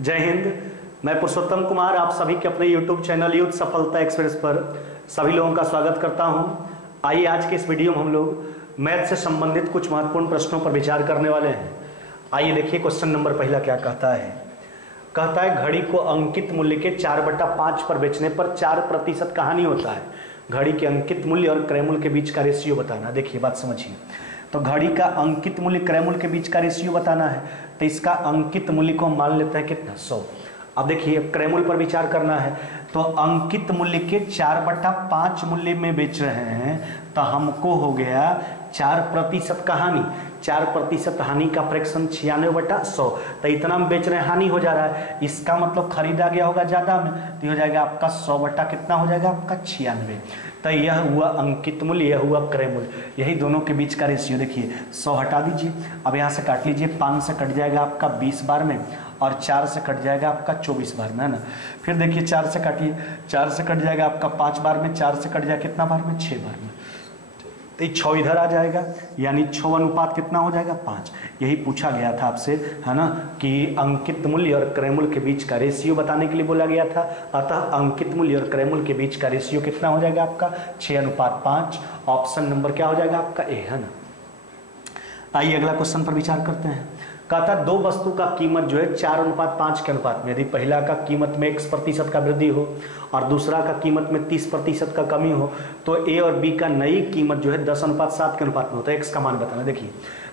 जय हिंद। मैं पुरुषोत्तम कुमार आप सभी के अपने YouTube चैनल यूथ सफलता एक्सप्रेस पर सभी लोगों का स्वागत करता हूं। आइए आज के इस वीडियो में हम लोग मैथ से संबंधित कुछ महत्वपूर्ण प्रश्नों पर विचार करने वाले हैं। आइए देखिए क्वेश्चन नंबर पहला क्या कहता है। कहता है घड़ी को अंकित मूल्य के 4/5 पर बेचने पर 4% का हानि होता है। घड़ी के अंकित मूल्य और क्रय मूल्य के बीच का रेशियो बताना। देखिए बात समझिए, तो घड़ी का अंकित मूल्य क्रय मूल्य के बीच का रेशियो बताना है, तो इसका अंकित मूल्य को हम मान लेते हैं कितना 100। अब देखिए क्रय मूल्य पर विचार करना है, तो अंकित मूल्य के 4/5 मूल्य में बेच रहे हैं, तो हमको हो गया 4% का हानि। 4% हानि का फ्रैक्शन 96/100, तो इतना में बेच रहे हैं, हानि हो जा रहा है, इसका मतलब खरीदा गया होगा ज्यादा में, तो हो जाएगा आपका 100 कितना हो जाएगा आपका 96। तो यह हुआ अंकित मूल्य, यह हुआ क्रय मूल्य, यही दोनों के बीच का रेशियो। देखिए 100 हटा दीजिए, अब यहाँ से काट लीजिए, 5 से कट जाएगा आपका 20 बार में, और 4 से कट जाएगा आपका 24 बार में, है ना। फिर देखिए 4 से काटिए, 4 से कट जाएगा आपका 5 बार में, 4 से कट जाएगा कितना बार में 6 बार में, तो 6 इधर आ जाएगा, यानी 6 अनुपात कितना हो जाएगा 5। यही पूछा गया था आपसे, है ना, कि अंकित मूल्य और क्रय मूल्य के बीच का रेशियो बताने के लिए बोला गया था। अतः अंकित मूल्य और क्रय मूल्य के बीच का रेशियो कितना हो जाएगा आपका 6:5। ऑप्शन नंबर क्या हो जाएगा आपका ए, है ना। आइए अगला क्वेश्चन पर विचार करते हैं। कहता दो वस्तु का कीमत जो है 4:5 के अनुपात में, यदि पहला का कीमत में X% का वृद्धि हो और दूसरा का कीमत में 30% का कमी हो, तो ए और बी का नई कीमत जो है 10:7 के अनुपात में होता है। X का मान बताना। देखिए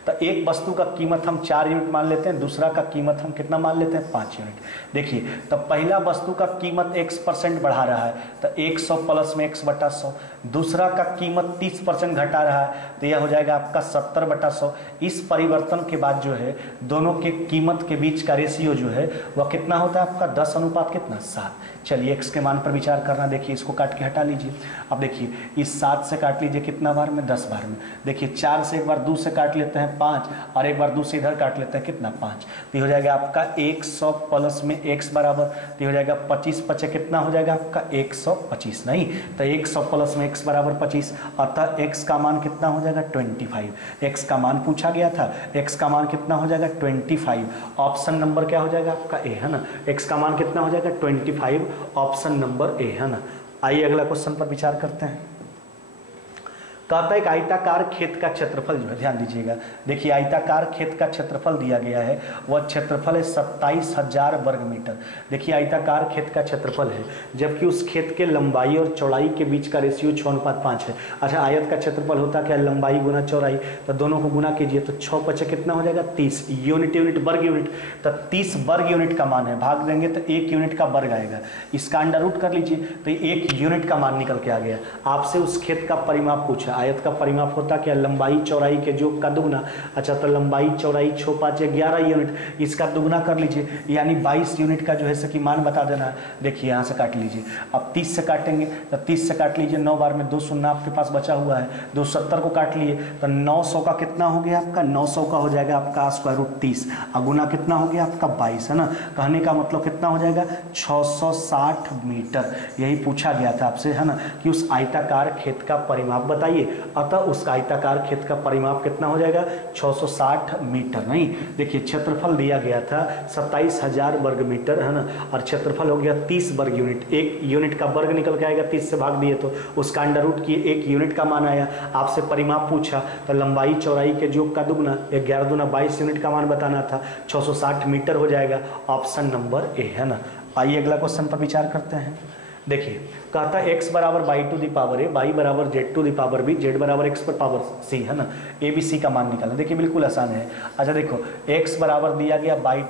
तो एक वस्तु का कीमत हम 4 यूनिट मान लेते हैं, दूसरा का कीमत हम कितना मान लेते हैं 5 यूनिट। देखिए तो पहला वस्तु का कीमत X% बढ़ा रहा है, तो 100 प्लस में X/100। दूसरा का कीमत 30% घटा रहा है, तो यह हो जाएगा आपका 70/100। इस परिवर्तन के बाद जो है दोनों के कीमत के बीच का रेशियो जो है वह कितना होता है आपका 10:7। चलिए X के मान पर विचार करना। देखिए इसको काट के हटा लीजिए। अब देखिए इस 7 से काट लीजिए कितना बार में 10 बार में। देखिए 4 से एक बार 2 से काट लेते हैं 5, और एक बार 2 से इधर काट लेते हैं कितना 5, तो हो जाएगा आपका 100 प्लस में X बराबर, तो हो जाएगा 25 पचे कितना हो जाएगा आपका 125, नहीं तो 100 प्लस में X बराबर 25। अतः X का मान कितना हो जाएगा 25। X का मान पूछा गया था, X का मान कितना हो जाएगा 25। ऑप्शन नंबर क्या हो जाएगा आपका ए, है ना। X का मान कितना हो जाएगा 25, ऑप्शन नंबर ए, है ना। आइए अगला क्वेश्चन पर विचार करते हैं। कहता है एक आयताकार खेत का क्षेत्रफल जो है, ध्यान दीजिएगा, देखिए आयताकार खेत का क्षेत्रफल दिया गया है, वह क्षेत्रफल है 27,000 वर्ग मीटर। देखिए आयताकार खेत का क्षेत्रफल है, जबकि उस खेत के लंबाई और चौड़ाई के बीच का रेशियो 6:5 है। अच्छा आयत का क्षेत्रफल होता क्या, लंबाई गुना चौड़ाई, तो दोनों को गुना कीजिए, तो 6 पचे कितना हो जाएगा 30 यूनिट वर्ग यूनिट, तो 30 वर्ग यूनिट का मान है, भाग देंगे तो 1 यूनिट का वर्ग आएगा, इसका अंडर रूट कर लीजिए, तो 1 यूनिट का मान निकल के आ गया। आपसे उस खेत का परिमाप पूछा, आयत का परिमाप होता क्या, लंबाई चौड़ाई के योग का दुगना। अच्छा तो लंबाई चौड़ाई 6 5 11 यूनिट, इसका दुगना कर लीजिए, यानी 22 यूनिट का जो है सकी मान बता देना। देखिए यहाँ से काट लीजिए, अब 30 से काटेंगे, तो 30 से काट लीजिए, 9 बार में 2 शून्य आपके पास बचा हुआ है, 270 को काट लिए, तो 900 का कितना हो गया आपका 900 का हो जाएगा आपका √30, गुना कितना हो गया आपका 22, है ना। कहने का मतलब कितना हो जाएगा 660 मीटर। यही पूछा गया था आपसे, है ना, कि उस आयताकार खेत का परिमाप बताइए। अतः उसका आयताकार खेत का परिमाप कितना हो जाएगा 660 मीटर, नहीं। देखिए क्षेत्रफल दिया गया था 27,000 वर्ग मीटर, है ना, और क्षेत्रफल हो गया 30 वर्ग यूनिट। 1 यूनिट का वर्ग निकल के आएगा, 30 से भाग दिए तो उसका अंडर रूट किए, 1 यूनिट का मान आया। आपसे परिमाप पूछा तो लंबाई चौड़ाई के योग का दुगना, 11 दूना 22 यूनिट का मान बताना था, 660 मीटर हो जाएगा। ऑप्शन नंबर ए, है ना। आइए अगला क्वेश्चन पर विचार करते हैं। देखिए कहता है x बराबर y⁴, y बराबर z⁴ b, z बराबर x⁴c, है ना। a b c का मान निकालना। देखिए बिल्कुल आसान है। अच्छा देखो x बराबर दिया गया y⁴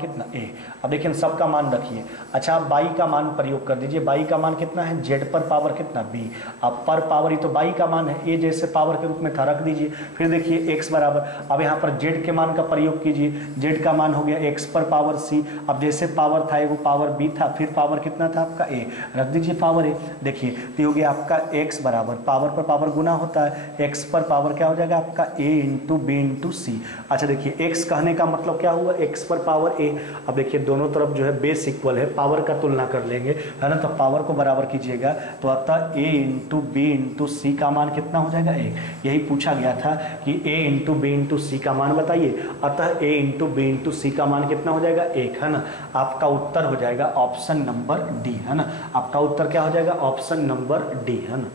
कितना a, अब देखिए सबका मान रखिए। अच्छा आप y का मान प्रयोग कर दीजिए, y का मान कितना है z पर पावर कितना b, अब पर पावर ही तो y का मान है, a जैसे पावर के रूप में था, रख दीजिए। फिर देखिए x बराबर, अब यहाँ पर z के मान का प्रयोग कीजिए, z का मान हो गया x⁴c, अब जैसे पावर था वो पावर b था, फिर पावर कितना था आपका a, रख दीजिए पावर पावर ए। देखिए तो हो गया आपका x बराबर पावर पर पावर गुना होता है, x पर पावर क्या हो जाएगा आपका a इंटू बी इंटू सी। अच्छा देखिए x कहने का मतलब क्या हुआ, x पर पावर a। अब देखिए दोनों तरफ जो है बेस इक्वल है, पावर का तुलना कर लेंगे है ना, तो पावर को बराबर कीजिएगा तो अतः a इंटू बी इंटू सी का मान कितना हो जाएगा 1। यही पूछा गया था कि a इंटू बी इंटू सी का मान बताइए, अतः a इंटू बी इंटू सी का मान कितना हो जाएगा 1 है ना। आपका उत्तर हो जाएगा ऑप्शन नंबर डी है ना, आपका उत्तर क्या हो जाएगा ऑप्शन नंबर डी है ना।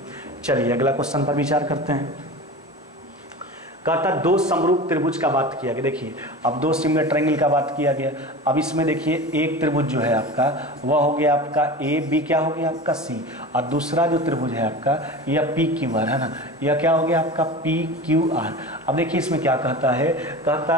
चलिए अगला क्वेश्चन पर विचार करते हैं। कहता दो समरूप त्रिभुज का बात किया गया। देखिए अब दो सिमिलर ट्रायंगल का बात किया गया। अब इसमें देखिए एक त्रिभुज जो है आपका वह हो गया आपका ए बी क्या हो गया आपका सी, और दूसरा जो त्रिभुज है आपका यह पी क्यू आर है ना, यह क्या हो गया आपका पी क्यू आर। अब देखिए इसमें क्या कहता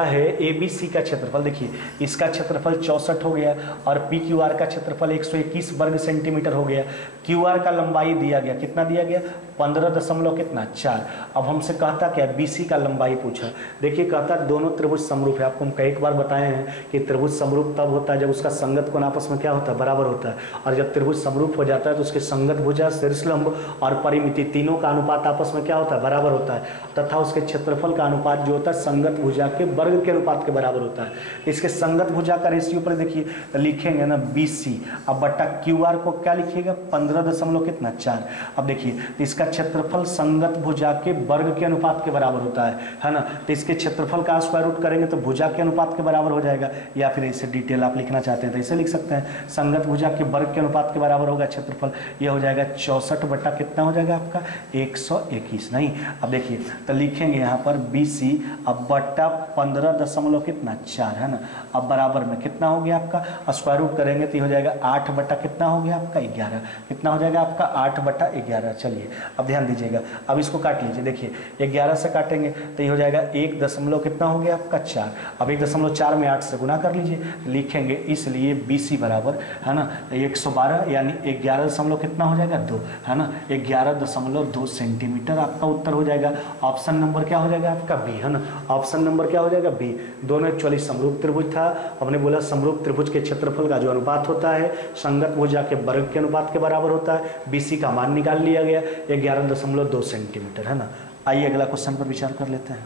है ए बी सी का क्षेत्रफल, देखिए इसका क्षेत्रफल 64 हो गया और पी क्यू आर का क्षेत्रफल 121 वर्ग सेंटीमीटर हो गया। क्यू आर का लंबाई दिया गया, कितना दिया गया 15.4। अब हमसे कहता क्या बी सी का लंबाई पूछा। देखिए कहता दोनों त्रिभुज समरूप है। आपको हम कई बार बताए हैं कि त्रिभुज समरूप तब होता है जब उसका संगत कोण आपस में क्या होता है बराबर होता है, और जब त्रिभुज समरूप हो जाता है तो उसके संगत भुजा शीर्षलंब और परिमिति तीनों का अनुपात आपस में क्या होता है बराबर होता है, तथा उसके क्षेत्रफल का अनुपात जो होता है संगत भुजा के वर्ग के अनुपात के बराबर होता है। इसके संगत भुजा का रेशियो पर देखिए लिखेंगे ना बी सी, अब बटा क्यू आर को क्या लिखिएगा 15.4। अब देखिए तो इसका क्षेत्रफल संगत भुजा के वर्ग के अनुपात के बराबर होता है ना, तो इसके क्षेत्रफल का स्क्वायर रूट करेंगे तो भुजा के अनुपात के बराबर हो जाएगा, या फिर इसे डिटेल आप लिखना चाहते हैं तो इसे लिख सकते हैं संगत भुजा के वर्ग के अनुपात के बराबर होगा क्षेत्रफल, यह हो जाएगा 64 बटा कितना हो जाएगा आपका 121 नहीं। अब देखिए तो लिखेंगे यहाँ पर बी सी अब बटा 15.4 है ना, अब बराबर में कितना हो गया आपका स्क्वायर रूट करेंगे तो हो जाएगा 8 बटा कितना हो गया आपका 11, कितना हो जाएगा आपका 8 बटा 11। चलिए अब ध्यान दीजिएगा, अब इसको काट लीजिए। देखिए 11 से काटेंगे तो ये हो जाएगा 1 दशमलव कितना हो गया आपका 4। अब 1.4 में 8 से गुना कर लीजिए, लिखेंगे इसलिए बी सी बराबर है ना 112 यानी 11 दशमलव कितना हो जाएगा 2 है ना, 11.2 सेंटीमीटर आपका उत्तर हो जाएगा। ऑप्शन नंबर क्या हो जाएगा आपका बी है ना, ऑप्शन नंबर क्या हो जाएगा बी। दोनों एक्चुअली समरूप त्रिभुज था, हमने बोला समरूप त्रिभुज के क्षेत्रफल का जो अनुपात होता है संगत भुजा के वर्ग के अनुपात के बराबर होता है, बी सी का मान निकाल लिया गया 11.2 सेंटीमीटर है ना। आइए अगला क्वेश्चन पर विचार कर लेते हैं।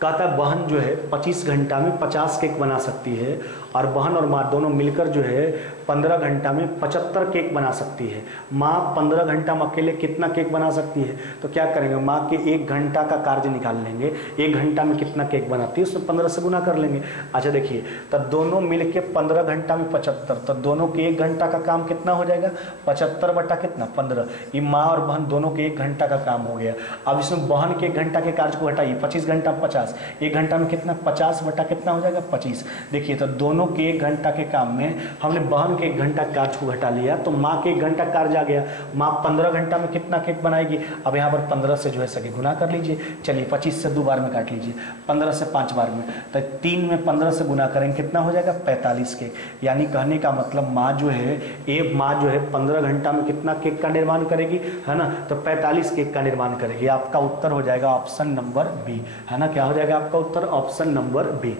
कहता है बहन जो है 25 घंटा में 50 केक बना सकती है और बहन और माँ दोनों मिलकर जो है 15 घंटा में 75 केक बना सकती है। माँ 15 घंटा में अकेले कितना केक बना सकती है, तो क्या करेंगे माँ के 1 घंटा का कार्य निकाल लेंगे, 1 घंटा में कितना केक बनाती है उसमें 15 से गुना कर लेंगे। अच्छा देखिए तब दोनों मिल के 15 घंटा में 75, तो दोनों के 1 घंटा का काम कितना हो जाएगा 75 बटा कितना 15। ये माँ और बहन दोनों के 1 घंटा का काम हो गया। अब इसमें बहन के 1 घंटा के कार्य को हटाइए, 25 घंटा 50, 1 घंटा में कितना 50 बटा कितना हो जाएगा 25। देखिए तो दोनों के 1 घंटा के काम में हमने बहन के 1 घंटा कार्य को घटा लिया तो माँ के 1 घंटा कार्य आ गया। माँ 15 घंटा में कितना केक बनाएगी, अब यहाँ पर 15 से जो है सके गुना कर लीजिए। चलिए 25 से 2 बार में काट लीजिए, 15 से 5 बार में, तो 3 में 15 से गुना करेंगे कितना हो जाएगा 45 केक। यानी कहने का मतलब माँ जो है 15 घंटा में कितना केक का निर्माण करेगी है ना, तो 45 केक का निर्माण करेगी। आपका उत्तर हो जाएगा ऑप्शन नंबर बी है ना, क्या हो जाएगा आपका उत्तर ऑप्शन नंबर बी।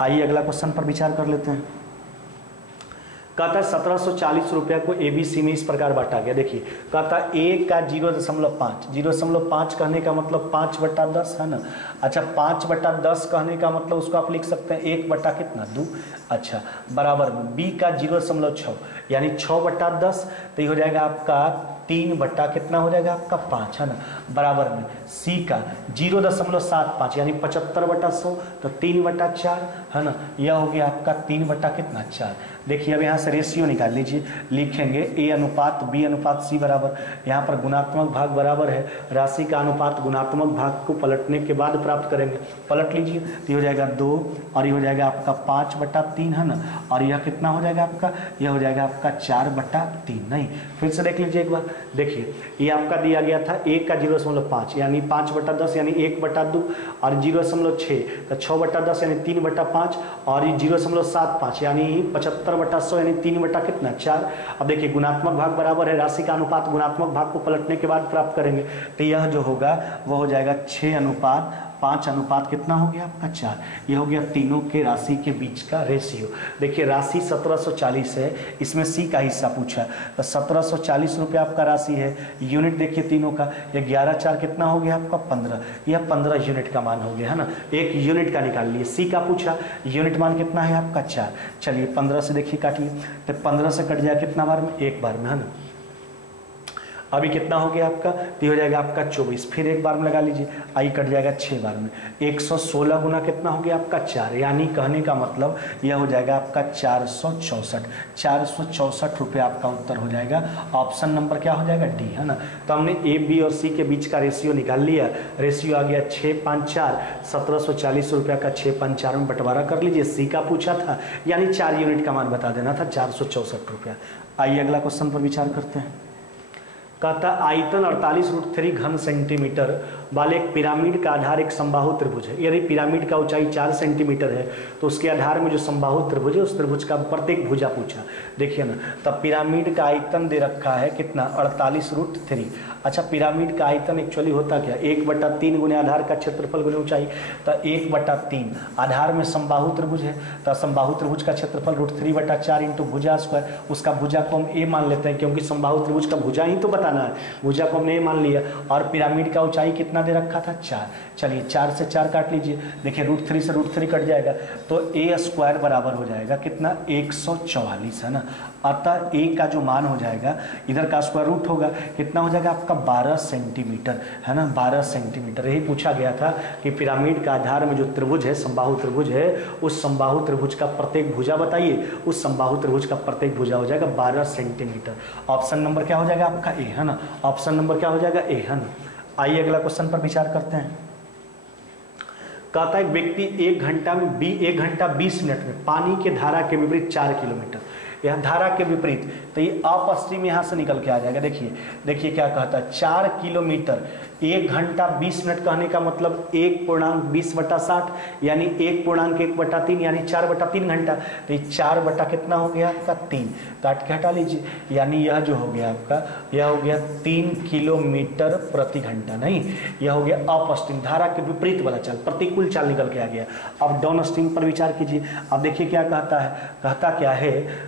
आइए अगला क्वेश्चन पर विचार कर लेते हैं। कहता है 1740 रुपया को एबीसी में इस प्रकार बांटा गया। देखिए कहता है ए का 0.5 कहने का मतलब 5/10 है ना। अच्छा 5/10 कहने का मतलब उसको आप लिख सकते हैं 1 बटा कितना 2। अच्छा बराबर में बी का 0.6 यानी 6/10, तो ये हो जाएगा आपका 3 बटा कितना हो जाएगा आपका 5 है ना, बराबर में सी का 0.75 यानी 75/100, तो 3/4 है ना, यह हो गया आपका 3 बटा कितना 4। देखिए अब यहाँ से रेशियो निकाल लीजिए, लिखेंगे ए अनुपात बी अनुपात सी बराबर, यहाँ पर गुणात्मक भाग बराबर है, राशि का अनुपात गुणात्मक भाग को पलटने के बाद प्राप्त करेंगे। पलट लीजिए तो ये हो जाएगा 2 और ये हो जाएगा आपका 5/3 है ना, और यह कितना हो जाएगा आपका, यह हो जाएगा आपका 4/3। नहीं फिर से देख लीजिए एक बार, देखिए ये आपका दिया गया था ए का 0.5 यानी 5/10 यानी 1/2 और 0.6 तो 6/10 यानी 3/5 और ये 0.75 यानी 75/100 यानी 3 बटा कितना 4। अब देखिए गुणात्मक भाग बराबर है, राशि का अनुपात गुणात्मक भाग को पलटने के बाद प्राप्त करेंगे, तो यह जो होगा वह हो जाएगा 6:5 5 अनुपात कितना हो गया आपका 4। ये हो गया तीनों के राशि के बीच का रेशियो। देखिए राशि 1740 है, इसमें सी का हिस्सा पूछा तो 1740 रुपये आपका राशि है। यूनिट देखिए तीनों का, ये 11 4 कितना हो गया आपका 15, यह 15 यूनिट का मान हो गया है ना। एक यूनिट का निकाल लिए, सी का पूछा, यूनिट मान कितना है आपका 4। चलिए 15 से देखिए काटिए, तो 15 से कट जाए कितना बार में, एक बार में है ना। अभी कितना हो गया आपका, तो हो जाएगा आपका 24, फिर एक बार में लगा लीजिए, आई कट जाएगा 6 बार में। 116 गुना कितना हो गया आपका 4, यानी कहने का मतलब यह हो जाएगा आपका 464 रुपये आपका उत्तर हो जाएगा। ऑप्शन नंबर क्या हो जाएगा, डी है ना। तो हमने ए बी और सी के बीच का रेशियो निकाल लिया, रेशियो आ गया 654, 1740 रुपये का 654 में बंटवारा कर लीजिए। सी का पूछा था यानी 4 यूनिट का मान बता देना था, 464 रुपया। आइए अगला क्वेश्चन पर विचार करते हैं। कहता आयतन 48√3 घन सेंटीमीटर वाले एक पिरामिड का आधार एक समबाहु त्रिभुज है। यदि पिरामिड का ऊंचाई 4 सेंटीमीटर है तो उसके आधार में जो समबाहु त्रिभुज है उस त्रिभुज का प्रत्येक भुजा पूछा। देखिए ना, तब पिरामिड का आयतन दे रखा है कितना, 48√3। अच्छा, पिरामिड का आयतन एक्चुअली होता क्या, 1/3 गुने आधार का क्षेत्रफल गुने ऊंचाई। तो 1/3 आधार में समबाहु त्रिभुज है, तो समबाहु त्रिभुज का क्षेत्रफल √3/4 इंटू भुजा स्क्वायर। उसका भुजा को हम ए मान लेते हैं क्योंकि समबाहु त्रिभुज का भुजा ही तो बताना है, भुजा को हमने ए मान लिया। और पिरामिड का ऊंचाई कितना दे रखा था, 4। चलिए 4 से 4 काट लीजिए, देखिए √3 से √3 कट जाएगा तो ए स्क्वायर बराबर हो जाएगा कितना, 144 है ना। अतः ए का जो मान हो जाएगा, इधर का स्क्वायर रूट होगा, कितना हो जाएगा आपका 12 सेंटीमीटर है ना, 12 सेंटीमीटर। यही पूछा गया था कि पिरामिड का आधार में जो त्रिभुज है, समबाहु त्रिभुज है, उस समबाहु त्रिभुज का प्रत्येक भुजा बताइए। उस समबाहु त्रिभुज का प्रत्येक भुजा हो जाएगा 12 सेंटीमीटर। ऑप्शन नंबर क्या हो जाएगा आपका, ए है ना। ऑप्शन नंबर क्या हो जाएगा, ए है ना। आइए अगला क्वेश्चन पर विचार करते हैं। कहता है एक व्यक्ति 1 घंटा 20 मिनट में पानी के धारा के विपरीत 4 किलोमीटर, यह धारा के विपरीत, तो ये अपस्ट्रीम यहाँ से निकल के आ जाएगा। देखिए क्या कहता है, 4 किलोमीटर 1 घंटा 20 मिनट कहने का मतलब 1.20/60 यानी 1.1/3 यानी 4/3 घंटा। तो ये 4 बटा कितना हो गया आपका 3, काट के हटा लीजिए, यानी यह जो हो गया आपका, यह हो गया 3 किलोमीटर प्रति घंटा। नहीं, यह हो गया अपस्ट्रीम, धारा के विपरीत वाला चाल, प्रतिकूल चाल निकल के आ गया। अब डाउन स्ट्रीम पर विचार कीजिए। अब देखिए क्या कहता है,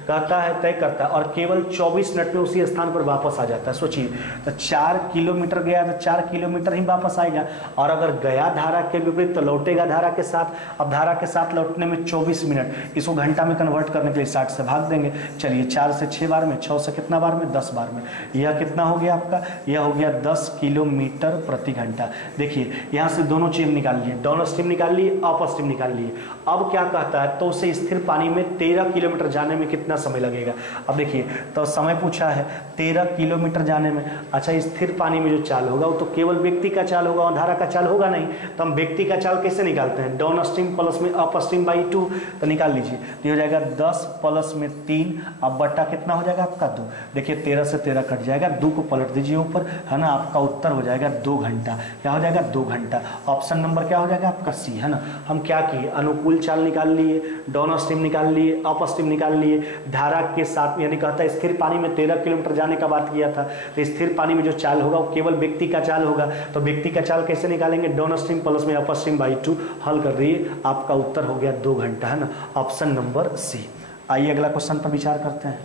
कहता है तय करता है और केवल 24 मिनट में उसी स्थान पर वापस आ जाता है। सोचिए, तो 4 किलोमीटर गया तो 4 किलोमीटर ही वापस आएगा, और अगर गया धारा के विपरीत तो लौटेगा धारा के साथ। अब धारा के साथ लौटने में 24 मिनट, इसको घंटा में कन्वर्ट करने के लिए 60 से भाग देंगे। चलिए 4 से 6 बार में, 6 से कितना बार में, 10 बार में। यह कितना हो गया आपका, यह हो गया 10 किलोमीटर प्रति घंटा। देखिए यहाँ से दोनों चीज निकाल लिए, डाउन स्ट्रीम निकाल लिए, अप स्ट्रीम निकाल लिए। अब क्या कहता है, तो उसे स्थिर पानी में 13 किलोमीटर जाने में कितना समय लगेगा। अब देखिए, तो समय पूछा है 13 किलोमीटर जाने में। अच्छा, स्थिर पानी में जो चाल होगा वो तो केवल व्यक्ति का चाल होगा और धारा का चाल होगा नहीं, तो हम व्यक्ति का चाल कैसे निकालते हैं, डाउन स्ट्रीम प्लस में अप स्ट्रीम बाई 2, तो निकाल लीजिए। तो हो जाएगा 10 प्लस में 3, अब बट्टा कितना हो जाएगा आपका 2। देखिए 13 से 13 कट जाएगा, 2 को पलट दीजिए ऊपर है ना, आपका उत्तर हो जाएगा 2 घंटा। क्या हो जाएगा, 2 घंटा। ऑप्शन नंबर क्या हो जाएगा आपका सी है ना। हम क्या किए, अनुकूल चाल निकाल लिए, डाउन स्ट्रीम निकाल लिए, अप स्ट्रीम निकाल लिए, धारा के साथ, यानी कहता है स्थिर पानी में 13 किलोमीटर जाने का बात किया था, तो स्थिर पानी में जो चाल होगा वो केवल व्यक्ति का चाल होगा। तो व्यक्ति का चाल कैसे निकालेंगे, डाउन स्ट्रीम प्लस में अप स्ट्रीम बाई 2, हल कर दिए, आपका उत्तर हो गया 2 घंटा है ना। Option number C. आइए अगला क्वेश्चन पर विचार करते हैं।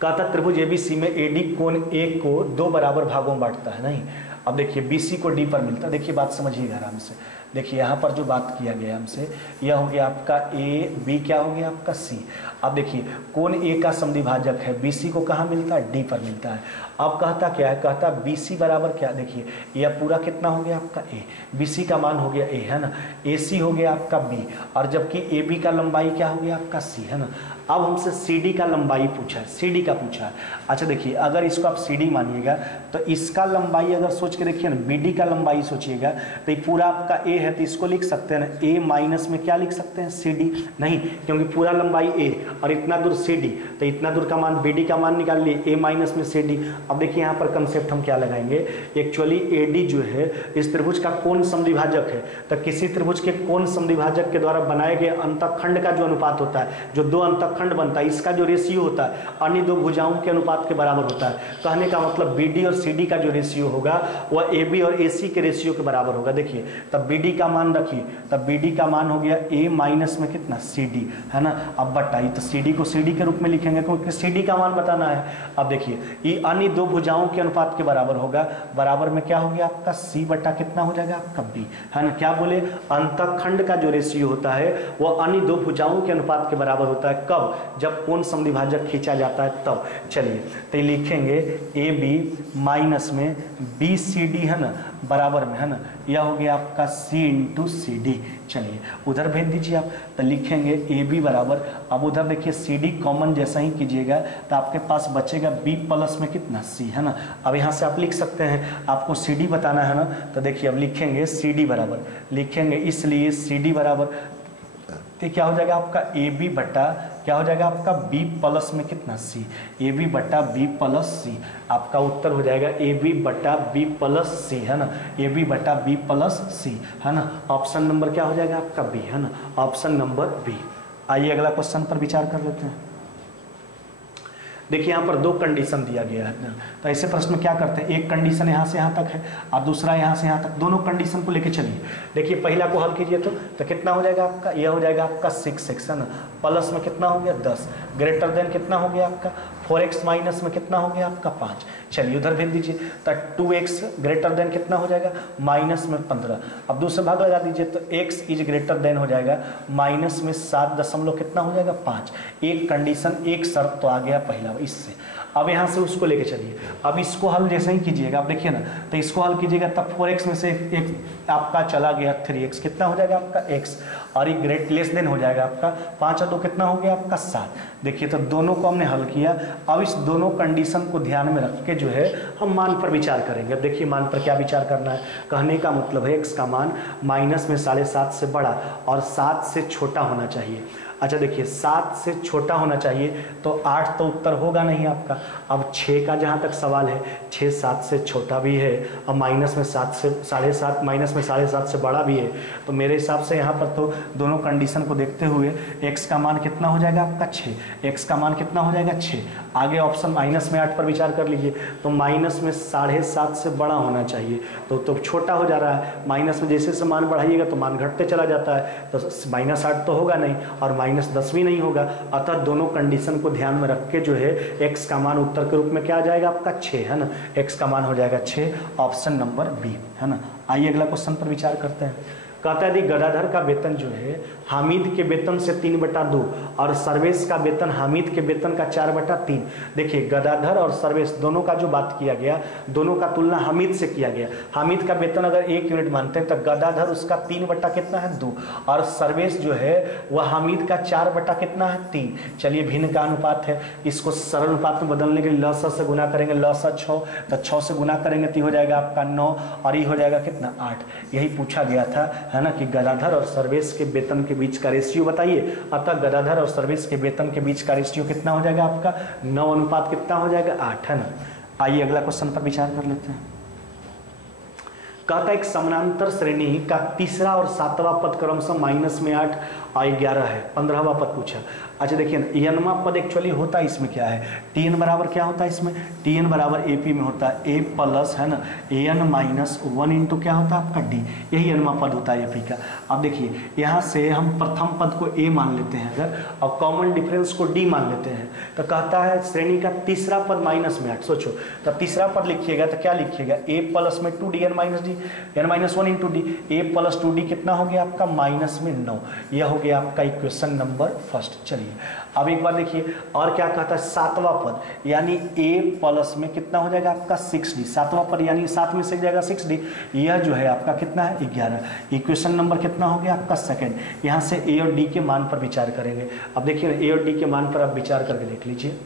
कहता त्रिभुज एबीसी में एडी कोण ए को 2 बराबर भागों में बांटता है। नहीं, अब देखिए बीसी को डी पर मिलता है। देखिए बात समझिएगा आराम से। देखिए यहाँ पर जो बात किया गया हमसे, यह हो गया आपका ए, बी क्या हो गया आपका सी। अब देखिए कोण ए का समद्विभाजक है, बीसी को कहाँ मिलता है, डी पर मिलता है। अब कहता क्या है, कहता बीसी बराबर क्या, देखिए यह पूरा कितना हो गया आपका ए, बीसी का मान हो गया ए है ना, एसी हो गया आपका बी, और जबकि ए बी का लंबाई क्या हो गया आपका सी है ना। अब हमसे CD का लंबाई पूछा है, CD का पूछा है। अच्छा देखिए, अगर इसको आप CD मानिएगा तो इसका लंबाई अगर सोच के देखिए ना, BD का लंबाई सोचिएगा तो ये पूरा आपका A है, तो इसको लिख सकते हैं ना, A माइनस में क्या लिख सकते हैं, CD। नहीं, क्योंकि पूरा लंबाई A और इतना दूर CD, तो इतना दूर का मान BD का मान निकाल लिए, A माइनस में CD। अब देखिए यहाँ पर कंसेप्ट हम क्या लगाएंगे, एक्चुअली AD जो है इस त्रिभुज का कोण समद्विभाजक है, तो किसी त्रिभुज के कोण समद्विभाजक के द्वारा बनाए गए अंतःखंड का जो अनुपात होता है, जो 2 अंतःखंड बनता है, इसका जो रेशियो होता है अन्य 2 भुजाओं के अनुपात के बराबर होता है। कहने का मतलब BD और CD का जो रेशियो होगा वह ए बी और ए सी के रेशियो के बराबर होगा। देखिए तब बी डी का मान रखिए, तब बी डी का मान हो गया ए माइनस में कितना सी डी, है ना। अब बटाई तो सी डी को सी डी के रूप में लिखेंगे क्योंकि सी डी का मान बताना है। अब देखिए ये अन्य दो भुजाओं के अनुपात के बराबर होगा, बराबर में क्या हो गया आपका सी बटा कितना हो जाएगा आपका बी, है ना। क्या बोले, अंतःखंड का जो रेशियो होता है वह अन्य दो भुजाओं के अनुपात के बराबर होता है। कब, जब कोण समद्विभाजक खींचा जाता है तब। चलिए तो लिखेंगे ए बी माइनस में बी सी डी, है ना, बराबर में, है ना, यह हो गया आपका सी इंटू सी डी। चलिए उधर भेज दीजिए आप, तो लिखेंगे ए बी बराबर, अब उधर देखिए सी डी कॉमन जैसा ही कीजिएगा तो आपके पास बचेगा बी प्लस में कितना सी, है ना। अब यहाँ से आप लिख सकते हैं, आपको सी डी बताना है ना, तो देखिए अब लिखेंगे सी डी बराबर, लिखेंगे इसलिए सी डी बराबर तो क्या हो जाएगा आपका ए बी बटा क्या हो जाएगा आपका बी प्लस में कितना सी, ए बी बटा बी प्लस सी। आपका उत्तर हो जाएगा ए बी बटा बी प्लस सी, है ना, ए बी बटा बी प्लस सी, है ना। ऑप्शन नंबर क्या हो जाएगा आपका बी, है ना, ऑप्शन नंबर बी। आइए अगला क्वेश्चन पर विचार कर लेते हैं। देखिए यहाँ पर दो कंडीशन दिया गया है, तो ऐसे प्रश्न में क्या करते हैं, एक कंडीशन यहाँ से यहाँ तक है और दूसरा यहाँ से यहाँ तक, दोनों कंडीशन को लेके चलिए। देखिए पहला को हल कीजिए तो कितना हो जाएगा आपका, यह हो जाएगा आपका 6x, है ना, प्लस में कितना हो गया 10, ग्रेटर देन कितना हो गया आपका 4x, माइनस में कितना हो गया आपका 5। चलिए उधर भेज दीजिए, तो 2x ग्रेटर देन कितना हो जाएगा माइनस में 15। अब दूसरा भाग लगा दीजिए तो x इज ग्रेटर देन हो जाएगा माइनस में 7 दशमलव कितना हो जाएगा 5। एक कंडीशन, एक शर्त तो आ गया पहला इससे। अब यहाँ से उसको लेके चलिए, अब इसको हल जैसे ही कीजिएगा, आप देखिए ना, तो इसको हल कीजिएगा तब 4x में से एक आपका चला गया 3x, कितना हो जाएगा आपका x, और ये ग्रेट लेस देन हो जाएगा आपका 5 और 2 कितना हो गया आपका 7। देखिए तो दोनों को हमने हल किया। अब इस दोनों कंडीशन को ध्यान में रख के जो है हम मान पर विचार करेंगे। अब देखिए मान पर क्या विचार करना है, कहने का मतलब है x का मान माइनस में 7.5 से बड़ा और 7 से छोटा होना चाहिए। अच्छा देखिए 7 से छोटा होना चाहिए तो 8 तो उत्तर होगा नहीं आपका। अब 6 का जहाँ तक सवाल है, 6 7 से छोटा भी है और माइनस में 7 से 7.5, माइनस में 7.5 से बड़ा भी है। तो मेरे हिसाब से यहाँ पर तो दोनों कंडीशन को देखते हुए x का मान कितना हो जाएगा आपका 6, x का मान कितना हो जाएगा 6। आगे ऑप्शन माइनस में 8 पर विचार कर लीजिए, तो माइनस में 7.5 से बड़ा होना चाहिए, तो छोटा हो जा रहा है। माइनस में जैसे से मान बढ़ाइएगा तो मान घटते चला जाता है, तो -8 तो होगा नहीं और -10 भी नहीं होगा। अतः दोनों कंडीशन को ध्यान में रख के जो है x का मान उत्तर के रूप में क्या आ जाएगा आपका 6, है ना, x का मान हो जाएगा 6, ऑप्शन नंबर बी, है ना। आइए अगला क्वेश्चन पर विचार करते हैं। कहता है यदि गदाधर का वेतन जो है हामिद के वेतन से 3/2 और सर्वेश का वेतन हामिद के वेतन का 4/3। देखिए गदाधर और सर्वेश दोनों का जो बात किया गया, दोनों का तुलना हामिद से किया गया। हामिद का वेतन अगर 1 यूनिट मानते हैं तो गदाधर उसका 3 कितना है 2 और सर्वेश जो है वह हामिद का 4 कितना है 3। चलिए भिन्न का अनुपात है, इसको सरल अनुपात में बदलने के लिए ल से गुना करेंगे, ल 6 तो 6 से गुना करेंगे तो हो जाएगा आपका 9 और ये हो जाएगा कितना 8। यही पूछा गया था, है ना, कि गदाधर और सर्वेश के वेतन के बीच का रेशियो बताइए। अतः गदाधर और सर्वेश के वेतन के बीच का रेशियो कितना हो जाएगा आपका 9 अनुपात कितना हो जाएगा 8, है ना। आइए अगला क्वेश्चन पर विचार कर लेते हैं। कहता है एक समानांतर श्रेणी का तीसरा और 7वां पद क्रमशः माइनस में 8 और 11 है, 15वां पद पूछा। अच्छा देखिए ना, एनवां पद एक्चुअली होता है इसमें क्या है, टीएन बराबर क्या होता है इसमें, टीएन बराबर एपी में होता है ए प्लस, है ना, एन माइनस 1 इंटू क्या होता है आपका डी, यही एनवां पद होता है एपी का। अब देखिए यहाँ से हम प्रथम पद को ए मान लेते हैं अगर, और कॉमन डिफरेंस को डी मान लेते हैं, तो कहता है श्रेणी का तीसरा पद माइनस में 8। सोचो तो तीसरा पद लिखिएगा तो क्या लिखिएगा, ए प्लस में 2 D N minus D, N minus 1 into D, A plus 2 D कितना हो गया आपका माइनस में 9। यह हो गया आपका इक्वेशन नंबर फर्स्ट। चलिए अब एक बार देखिए और क्या कहता है 7वां पद, यानी ए प्लस में कितना हो जाएगा आपका 6d, 7वां पद यानी 7 में से जाएगा 6d, यह जो है आपका कितना है 11। इक्वेशन नंबर कितना हो गया आपका सेकंड। यहाँ से ए और डी के मान पर विचार करेंगे। अब देखिए ए और डी के मान पर आप विचार करके देख लीजिए,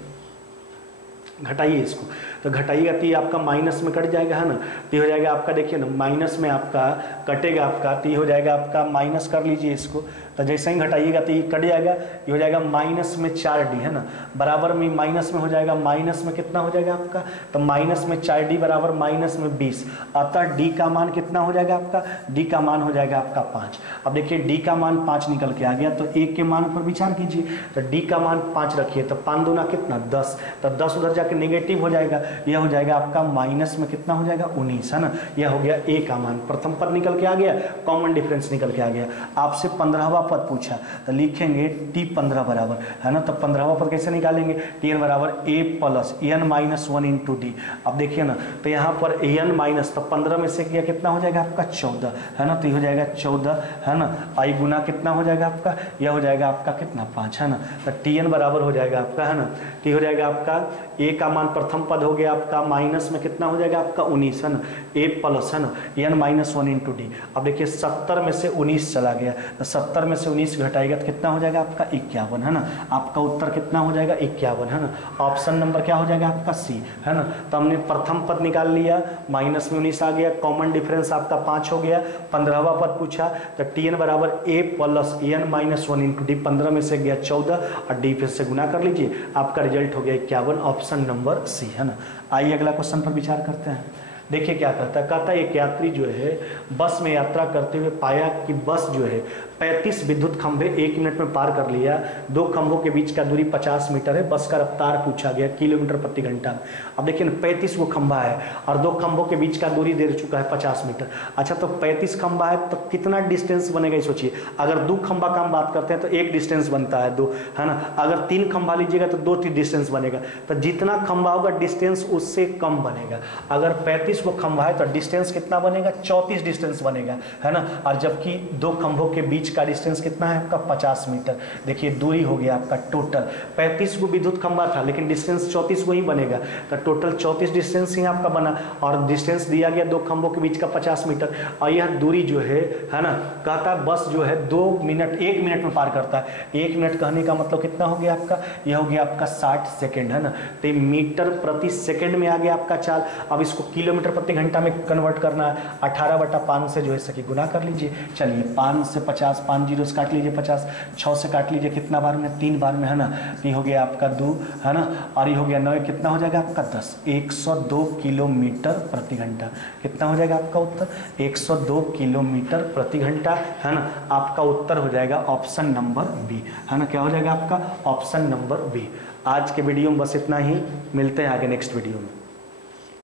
घटाइए इसको, तो घटाइएगा तो ये आपका माइनस में कट जाएगा, है ना, तो ये हो जाएगा आपका, देखिए ना, माइनस में आपका कटेगा आपका, तो ये हो जाएगा आपका माइनस कर लीजिए इसको, तो जैसे ही घटाइएगा तो ये कट जाएगा, ये हो जाएगा माइनस में 4d है ना, बराबर में माइनस में हो जाएगा, माइनस में कितना हो जाएगा आपका, तो माइनस में 4d बराबर माइनस में 20, अतः d का मान कितना हो जाएगा आपका, d का मान हो जाएगा आपका 5। अब देखिए d का मान 5 निकल के आ गया, तो 1 के मान पर विचार कीजिए, तो d का मान 5 रखिए, तो 5 दूना कितना 10, तो 10 उधर जाके नेगेटिव हो जाएगा, यह हो जाएगा आपका माइनस में कितना हो जाएगा 19 है ना, यह हो गया a का मान, प्रथम पद निकल के आ गया, कॉमन डिफरेंस निकल के आ गया। आपसे 15वां पद पूछा तो लिखेंगे t15 बराबर है ना, तो 15वां पद कैसे निकालेंगे, tn बराबर a plus n minus 1 into D. अब देखिए ना, तो यहाँ पर n माइनस, तो 15 में से किया कितना हो जाएगा आपका 14 है ना, तो ये हो जाएगा 14 है ना, आई गुना कितना हो जाएगा आपका, यह हो जाएगा आपका कितना 5 है ना, तो tn बराबर हो जाएगा आपका है ना, तो हो जाएगा आपका a का मान प्रथम पद हो गया आपका माइनस में कितना हो जाएगा आपका 19 है ना, a प्लस है ना n माइनस 1 इंटू डी। अब देखिए 70 में से 19 चला गया, तो 70 में से 19 घटाएगा तो कितना हो जाएगा आपका 51 है ना, आपका उत्तर कितना हो जाएगा 51 है ना, ऑप्शन नंबर क्या हो जाएगा आपका सी है ना। तो हमने प्रथम पद निकाल लिया, माइनस में 19 आ गया, कॉमन डिफरेंस आपका 5 हो गया, 15वां पद पूछा तो tn बराबर a plus n minus 1 into D, 15 में से गया 14 और d फिर से गुना कर लीजिए, आपका रिजल्ट हो गया 51, ऑप्शन नंबर सी है ना। आइए अगला क्वेश्चन पर विचार करते हैं। देखिए क्या कहता है एक यात्री जो है बस में यात्रा करते हुए पाया कि बस जो है 35 विद्युत खंभे 1 मिनट में पार कर लिया, 2 खंभों के बीच का दूरी 50 मीटर है, बस का रफ्तार पूछा गया किलोमीटर प्रति घंटा। अब देखिए ना 35 वो खंभा है और 2 खंभों के बीच का दूरी दे चुका है 50 मीटर। अच्छा तो 35 खंभा है तो कितना डिस्टेंस बनेगा ये सोचिए, अगर 2 खंभा का हम बात करते हैं तो 1 डिस्टेंस बनता है 2 है ना, अगर 3 खंभा लीजिएगा तो 2 डिस्टेंस बनेगा, तो जितना खंभा होगा डिस्टेंस उससे कम बनेगा। अगर 35 वो खंभा है तो डिस्टेंस कितना बनेगा 34 डिस्टेंस बनेगा है ना, और जबकि 2 खंभों के बीच का डिस्टेंस कितना है आपका 50 मीटर। देखिए दूरी हो गया आपका टोटल 35 को विद्युत खंभा था लेकिन डिस्टेंस 34 को ही बनेगा, तो टोटल 34 डिस्टेंस ही आपका बना, और डिस्टेंस दिया गया 2 खंभों के बीच का 50 मीटर, और यह दूरी जो है ना, कहता है बस जो है 1 मिनट में पार करता है। 1 मिनट कहने का मतलब कितना हो गया आपका, यह हो गया आपका 60 सेकेंड है ना, तो मीटर प्रति सेकेंड में आ गया आपका चाल। अब इसको किलोमीटर प्रति घंटा में कन्वर्ट करना है, 18/5 से जो है सके गुना कर लीजिए। चलिए 5 से 50, 5 जीरो से काट लीजिए 50, 6 से काट लीजिए कितना बार में 3 बार में है ना, ये हो गया आपका 2 है ना, और ये हो गया 9, कितना हो जाएगा आपका 10, 102 किलोमीटर प्रति घंटा। कितना हो जाएगा आपका उत्तर 102 किलोमीटर प्रति घंटा है ना, आपका उत्तर हो जाएगा ऑप्शन नंबर बी है ना, क्या हो जाएगा आपका ऑप्शन नंबर बी। आज के वीडियो में बस इतना ही, मिलते हैं आगे नेक्स्ट वीडियो में।